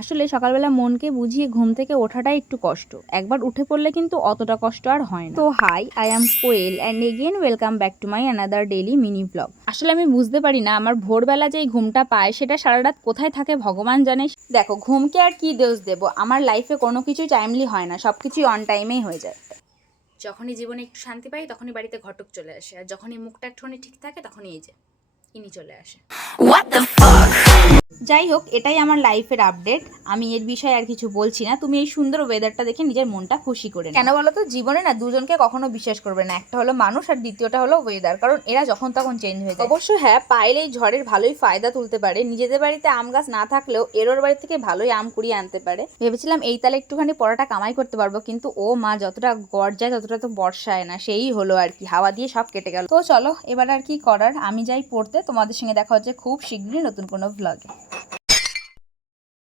আসলে সকালবেলা মনকে বুঝিয়ে ঘুম থেকে ওঠাটাই একটু কষ্ট, একবার উঠে পড়লে কিন্তু অতটা কষ্ট আর হয় না। তো hi, I am Koel and again welcome back to my another daily mini blog. আসলে আমি বুঝতে পারি না আমার ভোরবেলা যেই ঘুমটা পায় সেটা সারা রাত কোথায় থাকে ভগবান জানে। দেখো, ঘুমকে আর কি দোষ দেবো, আমার লাইফে কোনো কিছুই টাইমলি হয় না, সব কিছুই অন টাইমেই হয়ে যায়। যখনই জীবনে একটু শান্তি পাই তখনই বাড়িতে ঘটক চলে আসে, আর যখনই মুখটা একটুখানি ঠিক থাকে তখনই এই যে ইনি চলে আসে। যাই হোক, এটাই আমার লাইফের আপডেট। আমি এর বিষয়ে আর কিছু বলছি না। তুমি এই সুন্দর ওয়েদারটা দেখে নিজের মনটা খুশি করে নাও। কেন বলো তো, জীবনে না দুজনকে কখনো বিশ্বাস করবে না, একটা হলো মানুষ আর দ্বিতীয়টা হলো ওয়েদার, কারণ এরা যখন তখন চেঞ্জ হয়ে যায়। অবশ্য হ্যাঁ, পায়েল এই ঝড়ের ভালোই ফায়দা তুলতে পারে, নিজেদের বাড়িতে আম গাছ না থাকলেও এরোর বাড়ি থেকে ভালোই আম কুড়িয়ে আনতে পারে। ভেবেছিলাম এই তালে একটুখানি পড়াটা কামাই করতে পারবো, কিন্তু ও মা, যতটা গড় যায় ততটা তো বর্ষায় না, সেই হলো আর কি, হাওয়া দিয়ে সব কেটে গেল। তো চলো এবার আর কি করার, আমি যাই পড়তে। তোমাদের সঙ্গে দেখা হচ্ছে খুব শীঘ্রই নতুন কোনো ভ্লগে।